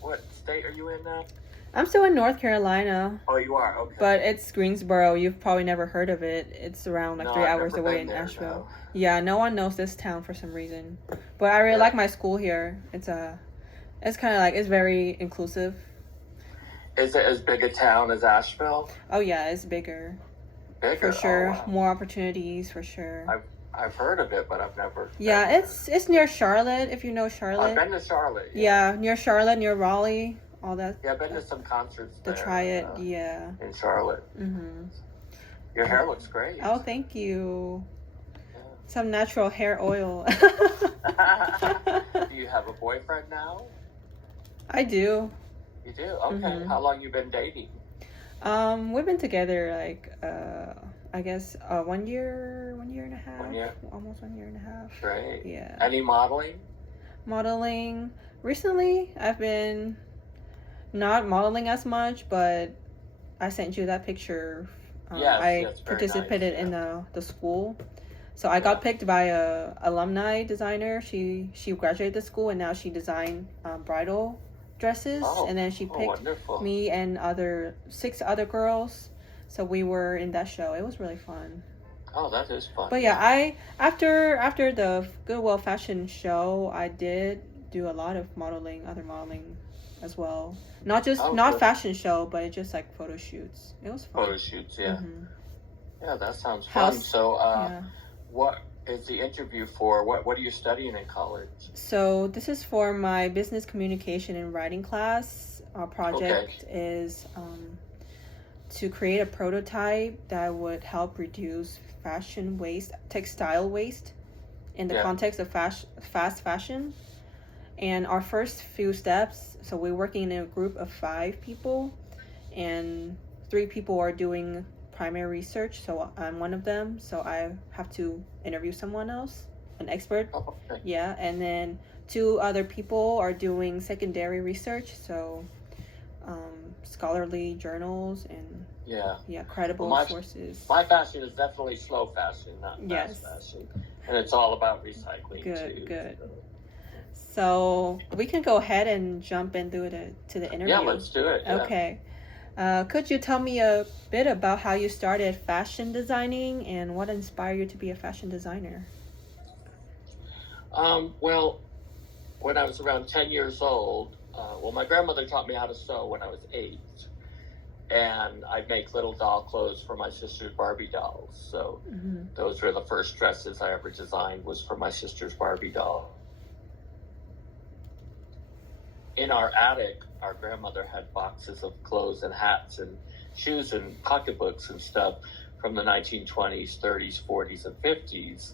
What state are you in now? I'm still in North Carolina. Oh, you are? Okay. But it's Greensboro. You've probably never heard of it. It's around like No, 3 hours I've never away been in there, Asheville. no. Yeah, no one knows this town for some reason. But I really like my school here. It's kind of like, it's very inclusive. Is it as big a town as Asheville? Oh yeah, it's bigger. Bigger? For sure. Oh, wow. More opportunities for sure. I've heard of it, but I've never. Yeah, it's near Charlotte, if you know Charlotte. I've been to Charlotte. Yeah, near Charlotte, near Raleigh, all that. Yeah, I've been to some concerts The there. Triad, yeah. In Charlotte. Mm-hmm. Your hair looks great. Oh, thank you. Yeah. Some natural hair oil. Do you have a boyfriend now? I do. You do? Okay. Mm-hmm. How long you been dating? We've been together like I guess 1 year, 1.5 years. 1 year? Almost 1.5 years. Great. Yeah. Any modeling? Modeling. Recently, I've been not modeling as much, but I sent you that picture. I participated in the school. So I got picked by a alumni designer. She graduated the school and now she designed bridal dresses. And then she picked me and 6 other girls. So we were in that show. It was really fun. Oh, that is fun. But yeah, after the Goodwill fashion show, I did do a lot of other modeling as well. Not fashion show, but just like photo shoots. It was fun. Photo shoots, yeah. Mm-hmm. Yeah, that sounds fun. So, what is the interview for? What are you studying in college? So this is for my business communication and writing class. Our project is to create a prototype that would help reduce fashion waste, textile waste, in the context of fast fashion. And our first few steps, so we're working in a group of 5 people, and 3 people are doing primary research, so I'm one of them, so I have to interview someone else, an expert. Yeah, and then 2 other people are doing secondary research, so scholarly journals and credible sources. My fashion is definitely slow fashion, not fast fashion, and it's all about recycling. Good. So we can go ahead and jump into the interview. Yeah, let's do it. Yeah. Okay. Could you tell me a bit about how you started fashion designing and what inspired you to be a fashion designer? Well, when I was around 10 years old, my grandmother taught me how to sew when I was 8. And I'd make little doll clothes for my sister's Barbie dolls. So those were the first dresses I ever designed, was for my sister's Barbie doll. In our attic, our grandmother had boxes of clothes and hats and shoes and pocketbooks and stuff from the 1920s, 30s, 40s, and 50s.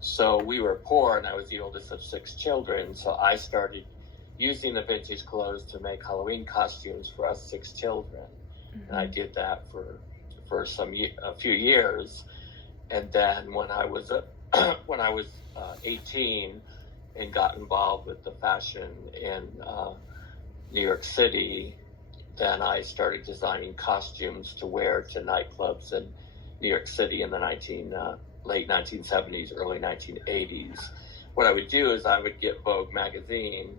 So we were poor, and I was the oldest of 6 children. So I started using the vintage clothes to make Halloween costumes for us 6 children. And I did that for a few years. And then when I was 18 and got involved with the fashion in New York City, then I started designing costumes to wear to nightclubs in New York City in the late 1970s, early 1980s. What I would do is I would get Vogue magazine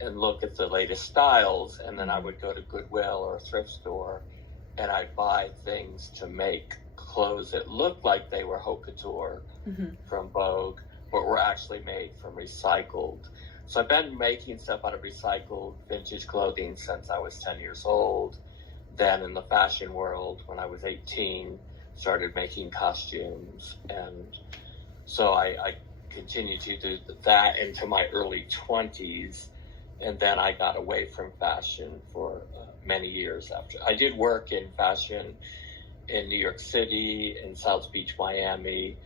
and look at the latest styles, and then I would go to Goodwill or a thrift store, and I'd buy things to make clothes that looked like they were haute couture from Vogue, but were actually made from recycled. So I've been making stuff out of recycled vintage clothing since I was 10 years old. Then in the fashion world, when I was 18, started making costumes. And so I continued to do that into my early 20s. And then I got away from fashion for many years after. I did work in fashion in New York City, in South Beach, Miami,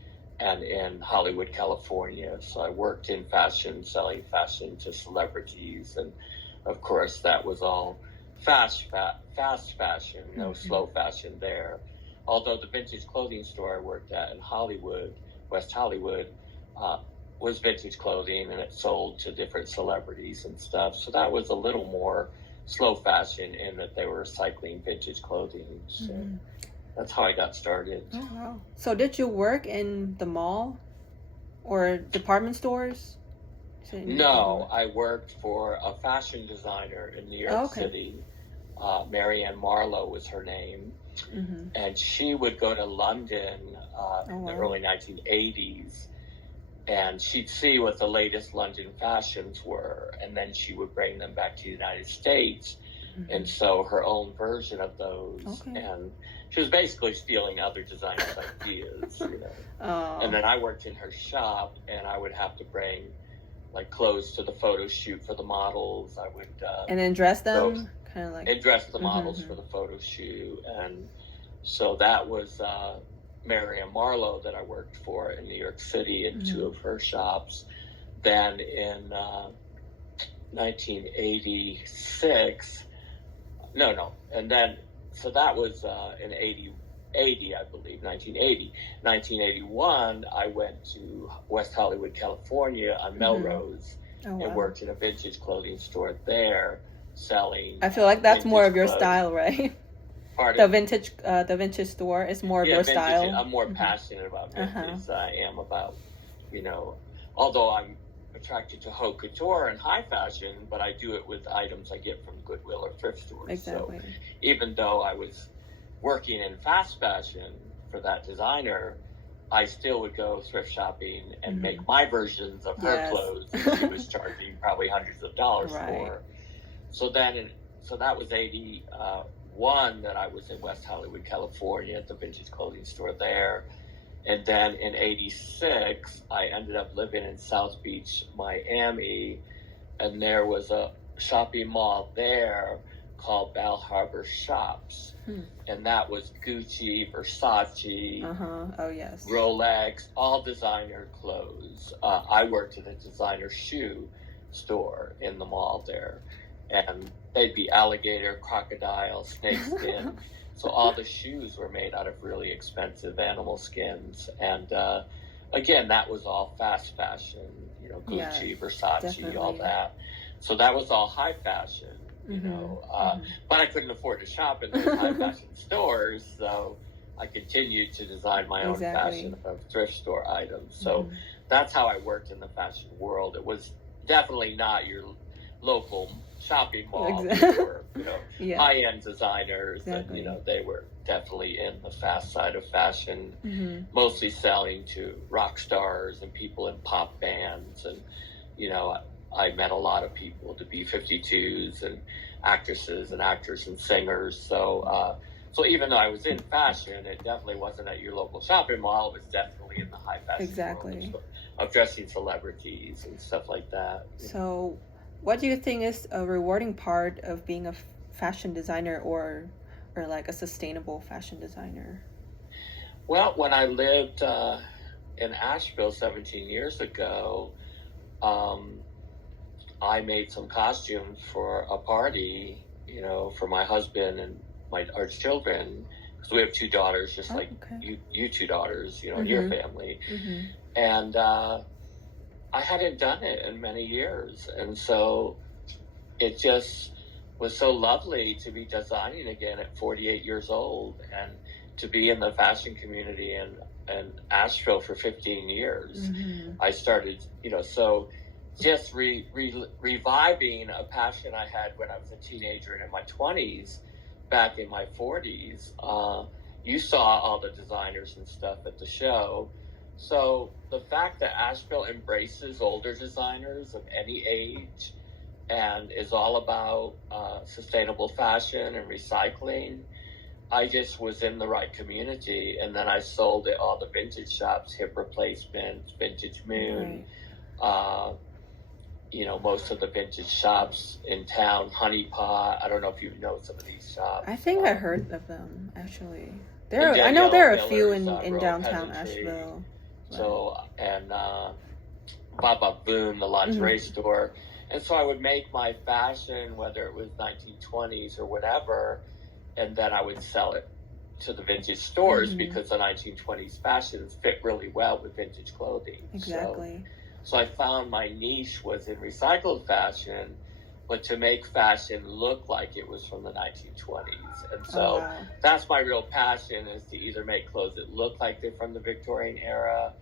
and in Hollywood, California. So I worked in fashion, selling fashion to celebrities. And of course, that was all fast fashion, no slow fashion there. Although the vintage clothing store I worked at in Hollywood, West Hollywood, was vintage clothing, and it sold to different celebrities and stuff. So that was a little more slow fashion in that they were recycling vintage clothing. So that's how I got started. Oh, wow. So did you work in the mall or department stores? So No, I worked for a fashion designer in New York City. Marianne Marlowe was her name. Mm-hmm. And she would go to London in the early 1980s, and she'd see what the latest London fashions were, and then she would bring them back to the United States and sew her own version of those. And she was basically stealing other designers' ideas, you know. And then I worked in her shop, and I would have to bring like clothes to the photo shoot for the models. I would and then dress them, kind of like, and dress the models for the photo shoot. And so that was Marianne Marlowe that I worked for in New York City in two of her shops. Then in 1986, and then, so that was in 80, I believe, 1980. 1981, I went to West Hollywood, California on Melrose and worked in a vintage clothing store there selling. I feel like that's more of your clothes. Style, right? Pardon? The vintage store is more of your vintage, style. I'm more passionate about vintage than I am about, you know, although I'm attracted to haute couture and high fashion, but I do it with items I get from Goodwill or thrift stores. Exactly. So even though I was working in fast fashion for that designer, I still would go thrift shopping and make my versions of her clothes that she was charging probably hundreds of dollars for. So then, so that was 81 that I was in West Hollywood, California at the vintage clothing store there. And then in 86, I ended up living in South Beach, Miami, and there was a shopping mall there called Bal Harbour Shops. And that was Gucci, Versace, Rolex, all designer clothes. I worked at a designer shoe store in the mall there. And they'd be alligator, crocodile, snakeskin. So all the shoes were made out of really expensive animal skins. And again, that was all fast fashion, you know, Gucci, Versace, all that. So that was all high fashion, you know. But I couldn't afford to shop in those high fashion stores. So I continued to design my own fashion of thrift store items. So that's how I worked in the fashion world. It was definitely not your local shopping mall. They were, you know, high-end designers, and you know, they were definitely in the fast side of fashion, mostly selling to rock stars and people in pop bands. And you know, I met a lot of people to B-52s and actresses and actors and singers. So so even though I was in fashion, it definitely wasn't at your local shopping mall. It was definitely in the high fashion world of dressing celebrities and stuff like that. So what do you think is a rewarding part of being a fashion designer or like a sustainable fashion designer? Well, when I lived in Asheville 17 years ago, I made some costumes for a party, you know, for my husband and our children, because we have two daughters, just like you two daughters, you know, in your family. And I hadn't done it in many years, and so it just was so lovely to be designing again at 48 years old and to be in the fashion community in Asheville for 15 years. I started, you know, so just reviving a passion I had when I was a teenager and in my 20s, back in my 40s. You saw all the designers and stuff at the show. So the fact that Asheville embraces older designers of any age and is all about sustainable fashion and recycling, I just was in the right community. And then I sold at all the vintage shops, Hip Replacements, Vintage Moon, you know, most of the vintage shops in town, Honey Pot. I don't know if you know some of these shops. I think I heard of them, actually. I know there are a few in downtown Asheville. So, and Baba Boom, the lingerie store. And so I would make my fashion, whether it was 1920s or whatever, and then I would sell it to the vintage stores because the 1920s fashions fit really well with vintage clothing. Exactly. So I found my niche was in recycled fashion, but to make fashion look like it was from the 1920s. And so that's my real passion, is to either make clothes that look like they're from the Victorian era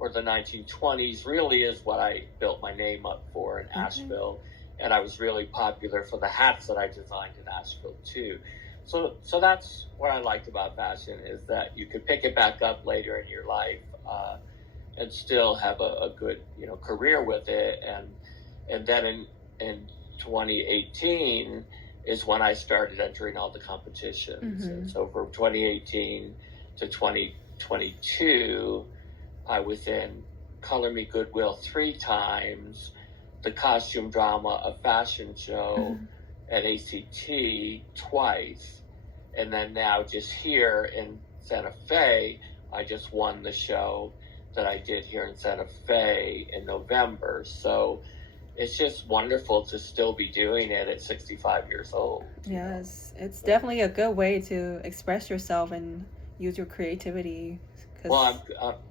or the 1920s really is what I built my name up for in Asheville. And I was really popular for the hats that I designed in Asheville too. So that's what I liked about fashion, is that you could pick it back up later in your life and still have a good, career with it. And then in 2018 is when I started entering all the competitions. And so from 2018 to 2022, I was in Color Me Goodwill 3 times, the Costume Drama, a fashion show at ACT twice, and then now just here in Santa Fe, I just won the show that I did here in Santa Fe in November. So it's just wonderful to still be doing it at 65 years old. Yes, it's definitely a good way to express yourself and use your creativity. Well,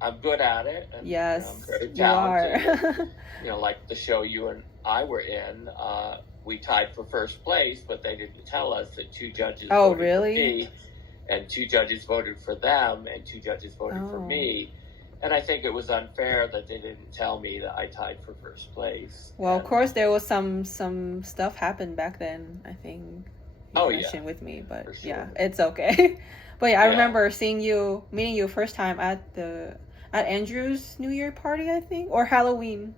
I'm good at it. And, yes, I'm very talented. You are. Like the show you and I were in, we tied for first place, but they didn't tell us that 2 judges voted for me, and 2 judges voted for them, and 2 judges voted for me. And I think it was unfair that they didn't tell me that I tied for first place. Well, of course, there was some stuff happened back then, I think. You mentioned with me, but sure. Yeah, it's okay. But yeah, I remember meeting you first time at Andrew's New Year party, I think, or Halloween.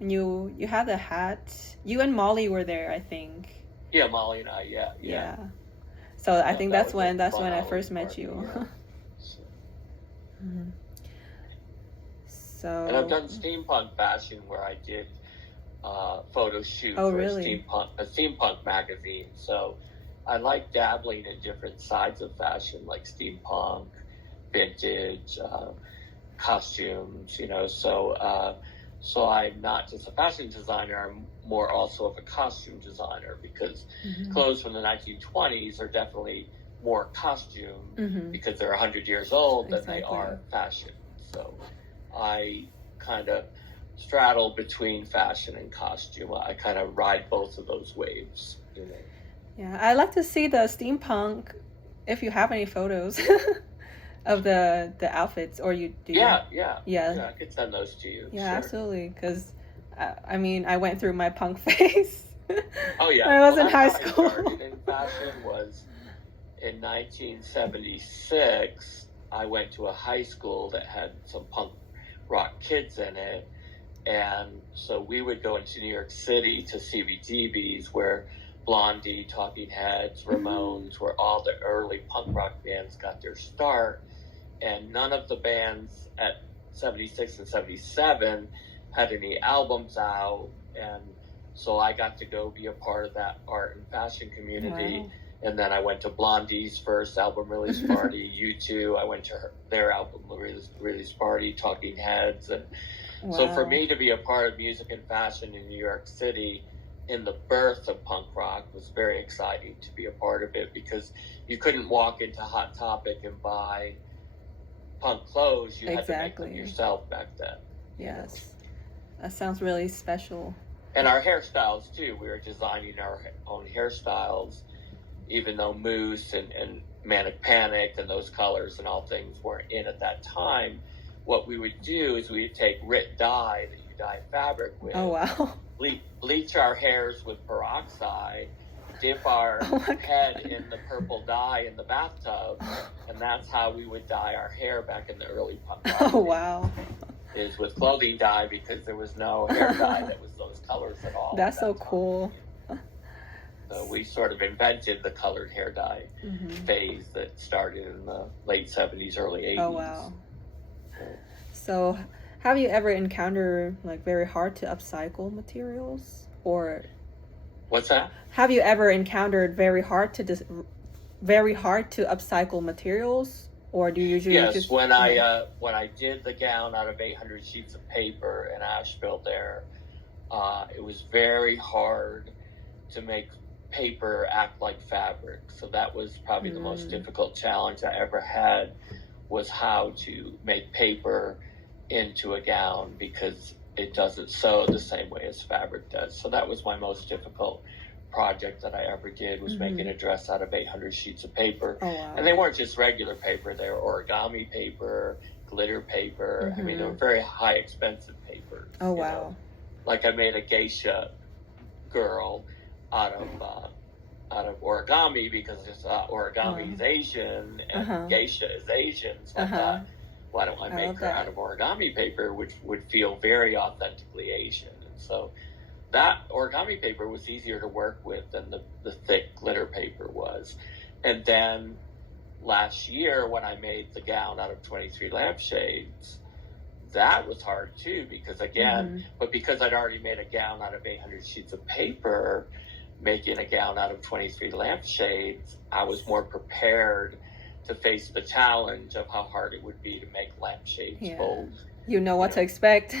And you had the hat. You and Molly were there, I think. Yeah, Molly and I. Yeah. So I think that's when I first met you. Yeah. So. And I've done steampunk fashion where I did photo shoot for a steampunk magazine. So I like dabbling in different sides of fashion, like steampunk, vintage, costumes, so I'm not just a fashion designer, I'm more also of a costume designer, because clothes from the 1920s are definitely more costume because they're 100 years old than they are fashion. So I kind of straddle between fashion and costume. I kind of ride both of those waves. Yeah, I'd like to see the steampunk, if you have any photos of the outfits, or you do. Yeah, I could send those to you. Yeah, sure. Absolutely, because I went through my punk phase. Oh yeah, when I was in high school. I started in fashion was in 1976. I went to a high school that had some punk rock kids in it, and so we would go into New York City to CBGB's, where Blondie, Talking Heads, Ramones, where all the early punk rock bands got their start, and none of the bands at 76 and 77 had any albums out, and so I got to go be a part of that art and fashion community. Wow. And then I went to Blondie's first album release party, U2. I went to their album release party, Talking Heads. And so for me to be a part of music and fashion in New York City in the birth of punk rock was very exciting to be a part of it, because you couldn't walk into Hot Topic and buy punk clothes. You had to make them yourself back then. Yes. That sounds really special. And our hairstyles too. We were designing our own hairstyles, even though Moose and Manic Panic and those colors and all things weren't in at that time. What we would do is we would take RIT dye that you dye fabric with. Oh, wow. Bleach our hairs with peroxide, dip our head in the purple dye in the bathtub, and that's how we would dye our hair back in the early punk rock. Oh, wow. Is with clothing dye, because there was no hair dye that was those colors at all. That's so cool. So we sort of invented the colored hair dye phase that started in the late 70s, early 80s. Oh, wow. So have you ever encountered very hard to upcycle materials, or what's that? Have you ever encountered very hard to upcycle materials, or do you usually just when I did the gown out of 800 sheets of paper in Asheville there, it was very hard to make paper act like fabric. So that was probably the most difficult challenge I ever had, was how to make paper into a gown, because it doesn't sew the same way as fabric does. So that was my most difficult project that I ever did, was making a dress out of 800 sheets of paper. Oh, wow. And they weren't just regular paper, they were origami paper, glitter paper. I mean, they were very high, expensive papers. Oh, you wow. know? Like I made a geisha girl out of origami because origami is Asian and geisha is Asian. So I thought, why don't I make her out of origami paper, which would feel very authentically Asian? And so that origami paper was easier to work with than the thick glitter paper was. And then last year when I made the gown out of 23 lampshades, that was hard too, because again, but because I'd already made a gown out of 800 sheets of paper, making a gown out of 23 lampshades, I was more prepared to face the challenge of how hard it would be to make lampshades fold. You know what to expect.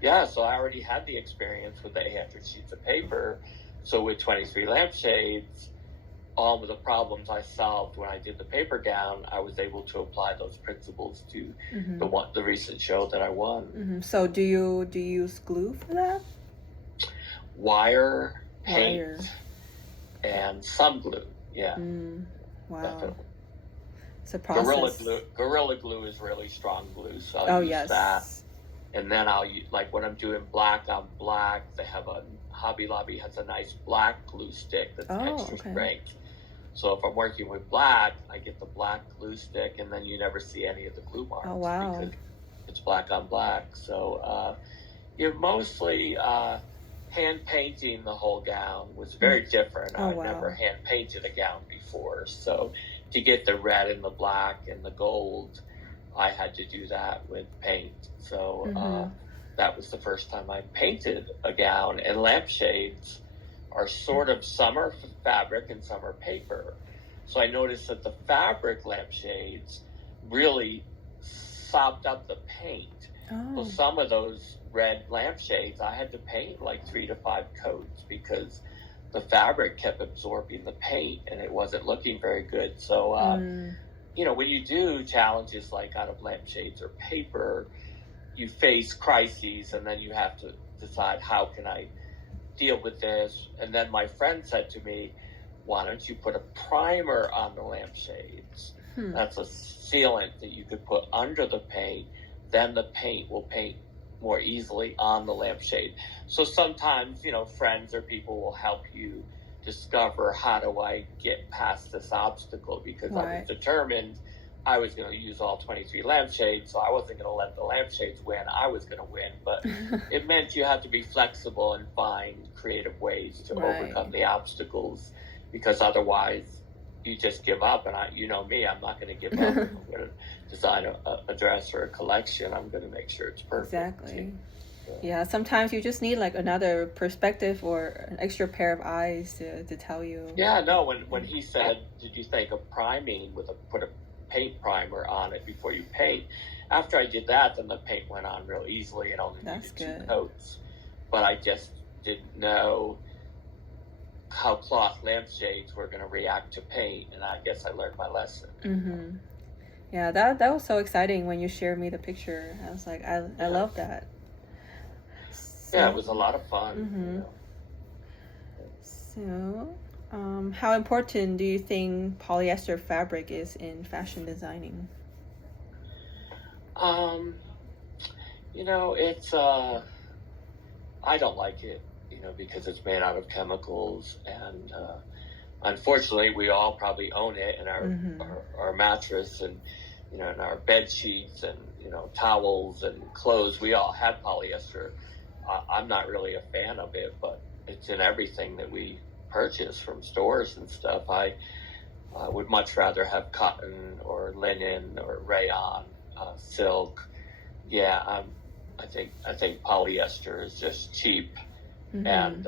Yeah, so I already had the experience with the 800 sheets of paper. So with 23 lampshades, all of the problems I solved when I did the paper gown, I was able to apply those principles to the recent show that I won. So do you use glue for that? Wire, paint, and some glue. Yeah. Wow. Definitely. It's a process. Gorilla glue is really strong glue, so I'll use that. And then I'll use, like when I'm doing black on black, they have Hobby Lobby has a nice black glue stick that's extra strength. So if I'm working with black, I get the black glue stick, and then you never see any of the glue marks because it's black on black. So you're mostly hand painting the whole gown was very different. I've never hand painted a gown before. So to get the red and the black and the gold, I had to do that with paint. So that was the first time I painted a gown. And lampshades are sort of, some are fabric and some are paper. So I noticed that the fabric lampshades really sopped up the paint. So some of those red lampshades, I had to paint like 3 to 5 coats because the fabric kept absorbing the paint and it wasn't looking very good. So, you know, when you do challenges like out of lampshades or paper, you face crises and then you have to decide, how can I deal with this? And then my friend said to me, why don't you put a primer on the lampshades? That's a sealant that you could put under the paint. Then the paint will paint more easily on the lampshade. So sometimes, you know, friends or people will help you discover, how do I get past this obstacle? Because I was determined I was going to use all 23 lampshades, so I wasn't going to let the lampshades win. I was going to win, but it meant you have to be flexible and find creative ways to overcome the obstacles, because otherwise you just give up. And you know me, I'm not going to give up. I'm going to design a dress or a collection. I'm going to make sure it's perfect. Exactly. Yeah, sometimes you just need like another perspective or an extra pair of eyes to tell you. Yeah, no, when he said, did you think of priming put a paint primer on it before you paint? After I did that, then the paint went on real easily and only needed 2 coats. But I just didn't know how cloth lampshades were going to react to paint, and I guess I learned my lesson. Yeah, that was so exciting when you shared me the picture. I was like, I love that. So, yeah, it was a lot of fun. You know. So, how important do you think polyester fabric is in fashion designing? You know, it's I don't like it, you know, because it's made out of chemicals, and unfortunately we all probably own it in our mattress, and you know, in our bed sheets, and you know, towels and clothes. We all have polyester. I'm not really a fan of it, but it's in everything that we purchase from stores and stuff. I would much rather have cotton or linen or rayon, silk. Yeah, I think polyester is just cheap and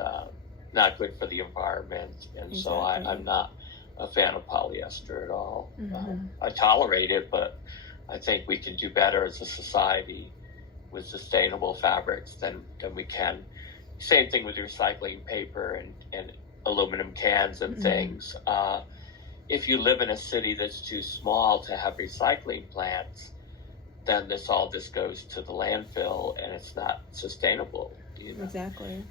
not good for the environment, and so I'm not a fan of polyester at all. I tolerate it, but I think we can do better as a society with sustainable fabrics than we can. Same thing with recycling paper and aluminum cans and things. If you live in a city that's too small to have recycling plants, then this all just goes to the landfill and it's not sustainable. You know? Exactly.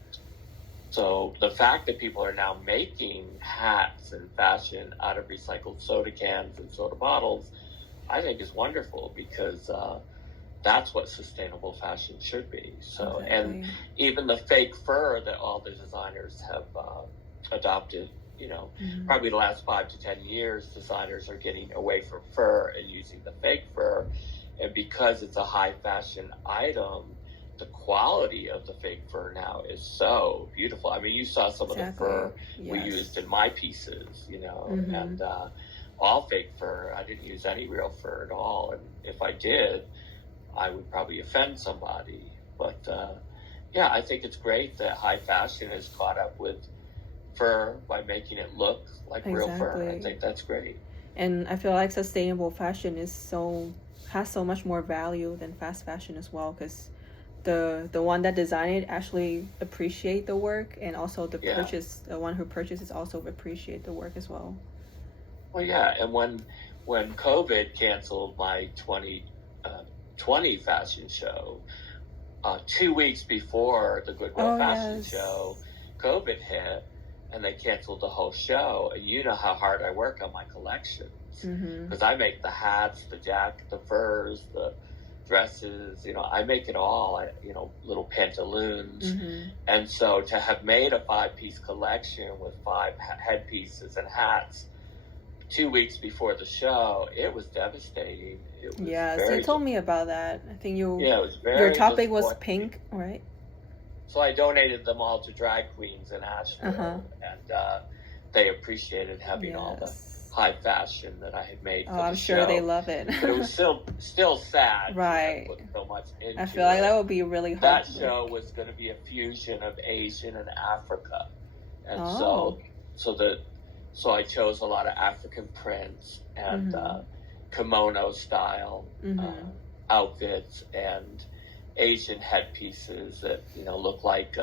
So the fact that people are now making hats and fashion out of recycled soda cans and soda bottles, I think is wonderful, because that's what sustainable fashion should be. So, Exactly. and even the fake fur that all the designers have adopted, probably the last 5 to 10 years, designers are getting away from fur and using the fake fur. And because it's a high fashion item, the quality of the fake fur now is so beautiful. I mean, you saw some of the fur we used in my pieces, and all fake fur. I didn't use any real fur at all. And if I did, I would probably offend somebody. But I think it's great that high fashion has caught up with fur by making it look like real fur. I think that's great. And I feel like sustainable fashion has so much more value than fast fashion as well, because the one that designed it actually appreciate the work, and also the one who purchases also appreciate the work as well. Well, yeah, and when COVID canceled my 2020 fashion show, 2 weeks before the Goodwill fashion show, COVID hit, and they canceled the whole show. And you know how hard I work on my collections, because I make the hats, the jacket, the furs, the dresses, I make it all, little pantaloons. And so to have made a 5-piece collection with 5 headpieces and hats 2 weeks before the show, it was devastating. It was so you told me about that. I think it was very your topic was pink, right? So I donated them all to drag queens in Asheville, and they appreciated having all the high fashion that I had made for the I'm show. sure they love it. But it was still sad. Right. Put so much into I feel like that would be really hard. That show was going to be a fusion of Asian and Africa, and so I chose a lot of African prints and kimono style outfits and Asian headpieces that look like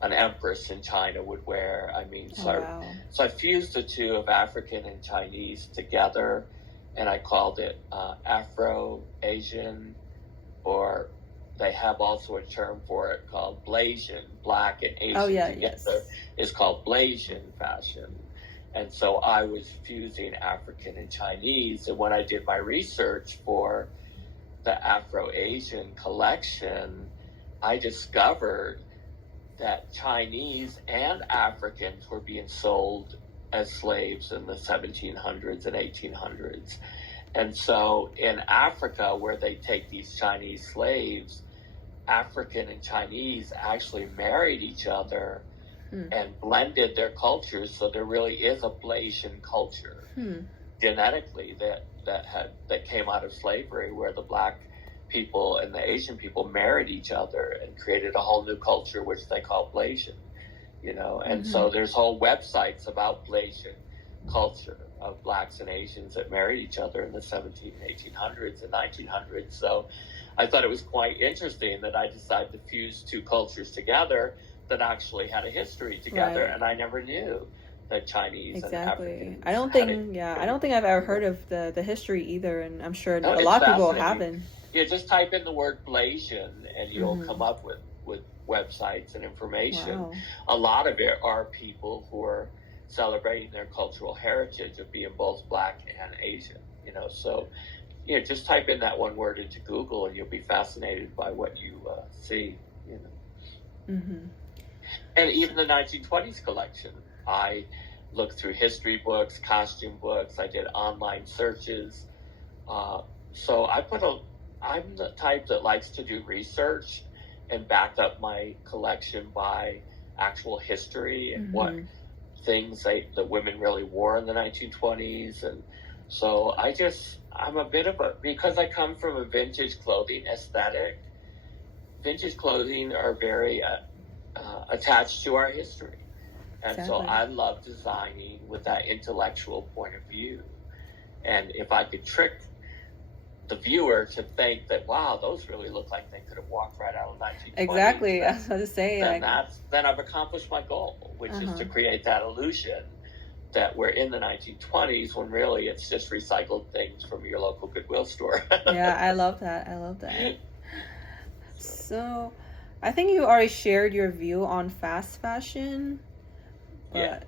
an empress in China would wear. I mean, so I fused the two of African and Chinese together, and I called it Afro-Asian, or they have also a term for it called Blasian, black and Asian together is called Blasian fashion. And so I was fusing African and Chinese, and when I did my research for the Afro-Asian collection, I discovered that Chinese and Africans were being sold as slaves in the 1700s and 1800s. And so in Africa, where they take these Chinese slaves, African and Chinese actually married each other and blended their cultures. So there really is a Blasian culture genetically that came out of slavery, where the black people and the Asian people married each other and created a whole new culture, which they call Blasian, and so there's whole websites about Blasian culture of blacks and Asians that married each other in the 1800s and 1900s. So I thought it was quite interesting that I decided to fuse two cultures together that actually had a history together, and I never knew that Chinese and Africans I don't think I've ever heard of the history either, and I'm sure a lot of people haven't. Yeah, just type in the word Blasian and you'll come up with websites and information. Wow. A lot of it are people who are celebrating their cultural heritage of being both black and Asian, so just type in that one word into Google and you'll be fascinated by what you see, And even the 1920s collection, I looked through history books, costume books, I did online searches. So I'm the type that likes to do research and back up my collection by actual history and what things the women really wore in the 1920s. And so I'm a bit of because I come from a vintage clothing aesthetic, vintage clothing are very attached to our history. And so I love designing with that intellectual point of view. And if I could trick the viewer to think that, wow, those really look like they could have walked right out of 1920s. Exactly, I was about to say. Then I've accomplished my goal, which is to create that illusion that we're in the 1920s when really it's just recycled things from your local Goodwill store. Yeah, I love that. So, I think you already shared your view on fast fashion. But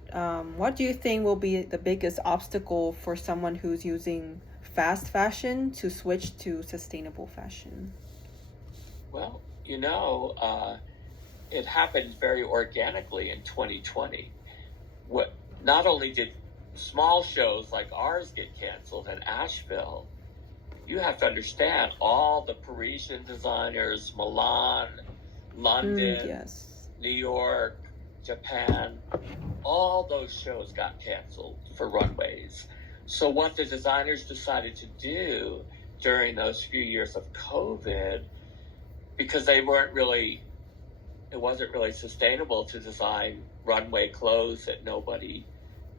what do you think will be the biggest obstacle for someone who's using fast fashion to switch to sustainable fashion? Well, it happened very organically in 2020. What not only did small shows like ours get canceled in Asheville, you have to understand all the Parisian designers, Milan, London, Yes. New York, Japan, all those shows got canceled for runways. So what the designers decided to do during those few years of COVID, because it wasn't really sustainable to design runway clothes that nobody,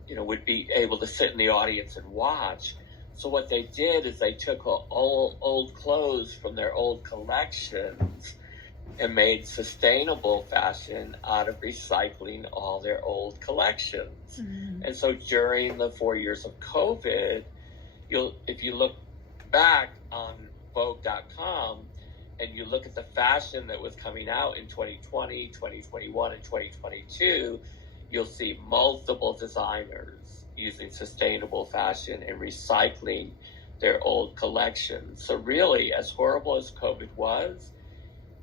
would be able to sit in the audience and watch. So what they did is they took old clothes from their old collections and made sustainable fashion out of recycling all their old collections. Mm-hmm. And so during the 4 years of COVID, if you look back on Vogue.com and you look at the fashion that was coming out in 2020, 2021, and 2022, you'll see multiple designers using sustainable fashion and recycling their old collections. So really, as horrible as COVID was,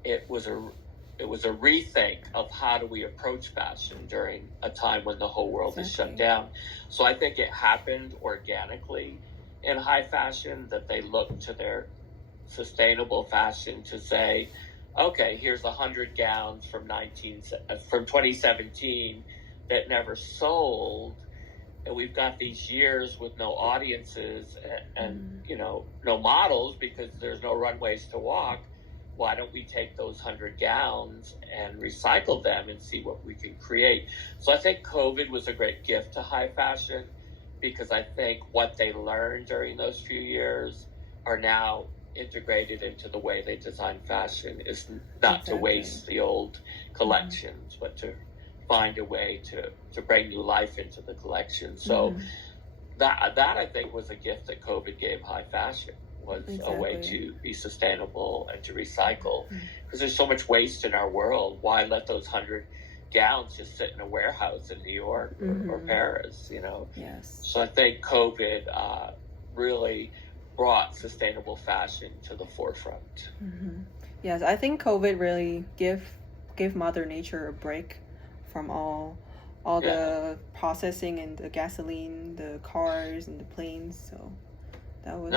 it was a rethink of how do we approach fashion during a time when the whole world is shut down. So I think it happened organically in high fashion that they looked to their sustainable fashion to say, okay, here's 100 gowns from 2017 that never sold, and we've got these years with no audiences and no models because there's no runways to walk. Why don't we take those 100 gowns and recycle them and see what we can create? So I think COVID was a great gift to high fashion because I think what they learned during those few years are now integrated into the way they design fashion, is not to waste the old collections, but to find a way to bring new life into the collection. So that I think was a gift that COVID gave high fashion, was a way to be sustainable and to recycle, because there's so much waste in our world. Why let those 100 gowns just sit in a warehouse in New York or Paris, Yes. So I think COVID really brought sustainable fashion to the forefront. Yes, I think COVID really gave Mother Nature a break from all the processing and the gasoline, the cars and the planes. So that was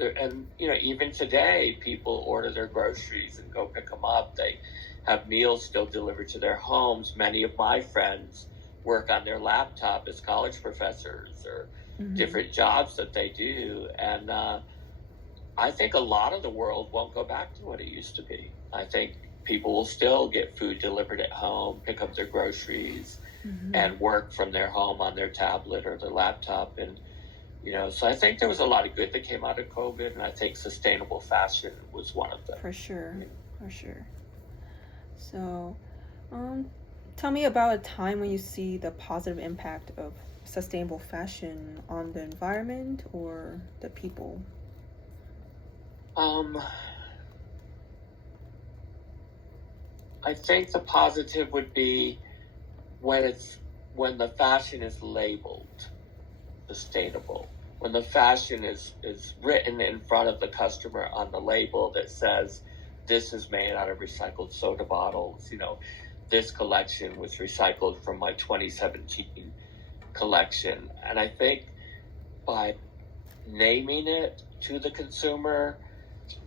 and even today people order their groceries and go pick them up. They have meals still delivered to their homes. Many of my friends work on their laptop as college professors or different jobs that they do, and I think a lot of the world won't go back to what it used to be. I think people will still get food delivered at home, pick up their groceries, and work from their home on their tablet or their laptop. And so I think there was a lot of good that came out of COVID, and I think sustainable fashion was one of them. For sure. So tell me about a time when you see the positive impact of sustainable fashion on the environment or the people. I think the positive would be when the fashion is labeled sustainable, when the fashion is written in front of the customer on the label that says this is made out of recycled soda bottles. This collection was recycled from my 2017 collection. And I think by naming it to the consumer,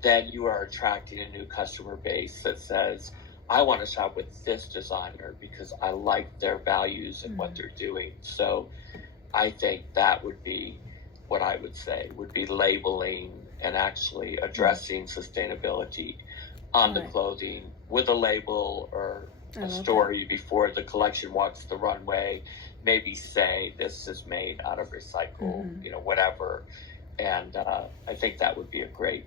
then you are attracting a new customer base that says, I want to shop with this designer because I like their values and what they're doing. So I think that would be what I would say, would be labeling and actually addressing sustainability on the clothing with a label or a story before the collection walks the runway. Maybe say this is made out of recycled, whatever. And I think that would be a great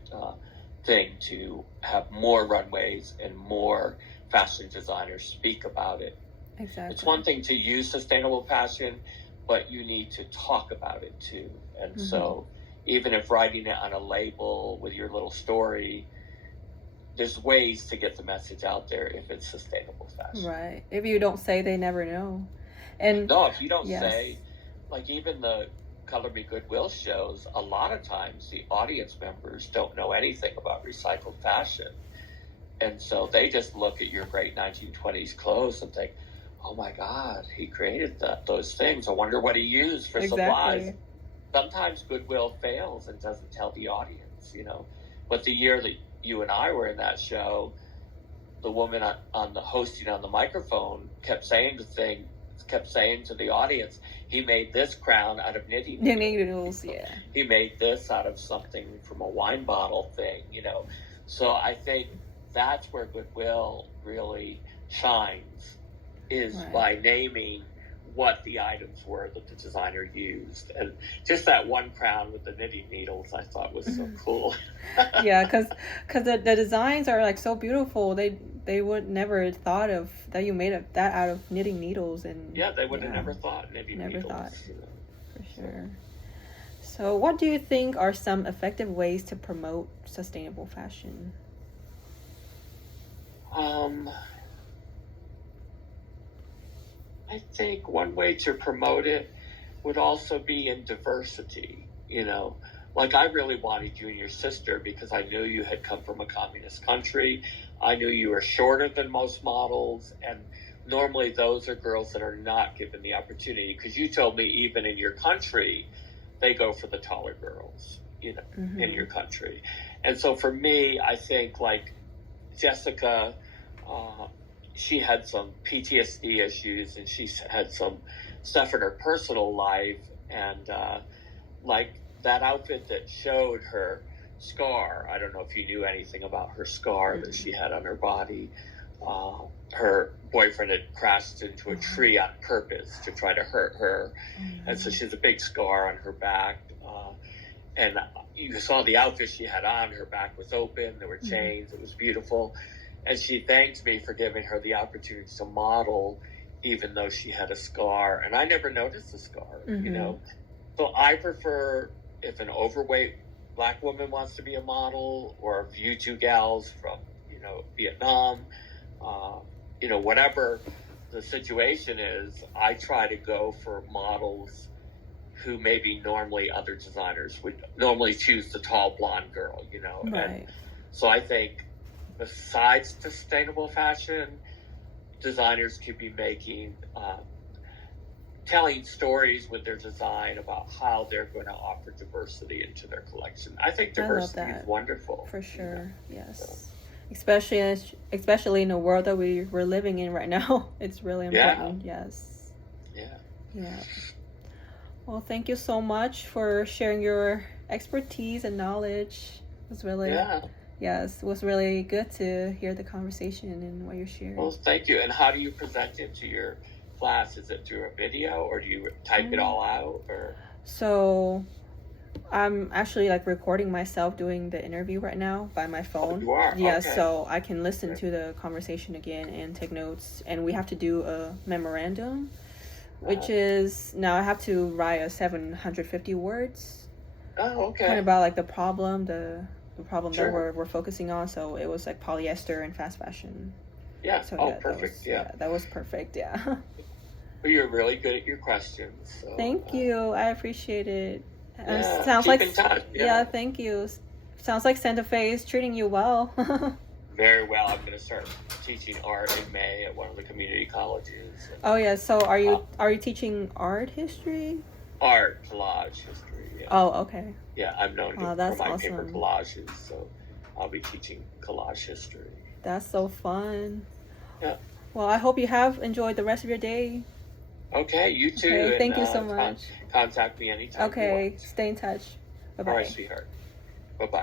thing to have more runways and more fashion designers speak about it. Exactly. It's one thing to use sustainable fashion, but you need to talk about it too. And so even if writing it on a label with your little story, there's ways to get the message out there if it's sustainable fashion. Right. If you don't say, they never know. And no, if you don't say, like even the Color Me Goodwill shows, a lot of times the audience members don't know anything about recycled fashion. And so they just look at your great 1920s clothes and think, oh my God, he created those things. I wonder what he used for supplies. Sometimes Goodwill fails and doesn't tell the audience, you know. But the year that you and I were in that show, the woman on the hosting on the microphone kept saying to the audience, he made this crown out of knitting needles. Yeah. He made this out of something from a wine bottle thing, you know. So I think that's where Goodwill really shines, is by naming what the items were that the designer used. And just that one crown with the knitting needles I thought was so cool. Yeah, because the designs are like so beautiful. They would never thought of that you made that out of knitting needles. And yeah, they would have never thought knitting needles. Never thought, you know. For sure. So what do you think are some effective ways to promote sustainable fashion? I think one way to promote it would also be in diversity, you know. Like, I really wanted you and your sister because I knew you had come from a communist country. I knew you were shorter than most models, and normally those are girls that are not given the opportunity, because you told me even in your country, they go for the taller girls, you know, in your country. And so for me, I think, like, Jessica, she had some PTSD issues, and she had some stuff in her personal life, and like that outfit that showed her scar, I don't know if you knew anything about her scar that she had on her body. Her boyfriend had crashed into a tree on purpose to try to hurt her, and so she has a big scar on her back, and you saw the outfit she had on. Her back was open, there were chains, it was beautiful. And she thanked me for giving her the opportunity to model, even though she had a scar. And I never noticed the scar, you know. So I prefer, if an overweight Black woman wants to be a model, or if you two gals from, you know, Vietnam, you know, whatever the situation is, I try to go for models who maybe normally other designers would normally choose the tall blonde girl, you know. Right. And so I think, besides sustainable fashion, designers could be making, telling stories with their design about how they're going to offer diversity into their collection. I think diversity is wonderful. For sure, yes. So. Especially in the world that we're living in right now, it's really important. Yes. Yeah. Well, thank you so much for sharing your expertise and knowledge. It was really Yes, it was really good to hear the conversation and what you're sharing. Well, thank you. And how do you present it to your class? Is it through a video, or do you type it all out? Or so I'm actually like recording myself doing the interview right now by my phone. Oh, you are? Yeah, okay. So I can listen to the conversation again and take notes. And we have to do a memorandum, which is, now I have to write 750 words. Oh, okay. Kind of about like the problem that we're focusing on. So it was like polyester and fast fashion. Yeah. So, perfect. That was perfect. Yeah. Well, you're really good at your questions. So, thank you. I appreciate it. Sounds like in touch. Yeah, thank you. Sounds like Santa Fe is treating you well. Very well. I'm going to start teaching art in May at one of the community colleges. Oh yeah. So are you teaching art history? Art collage history. Yeah. Oh, okay. Yeah, I'm known for my awesome. paper collages, so I'll be teaching collage history. That's so fun. Yeah. Well, I hope you have enjoyed the rest of your day. Okay, you too. Okay, thank you so much. Contact me anytime. Okay, stay in touch. Bye-bye. All right, sweetheart. Bye-bye.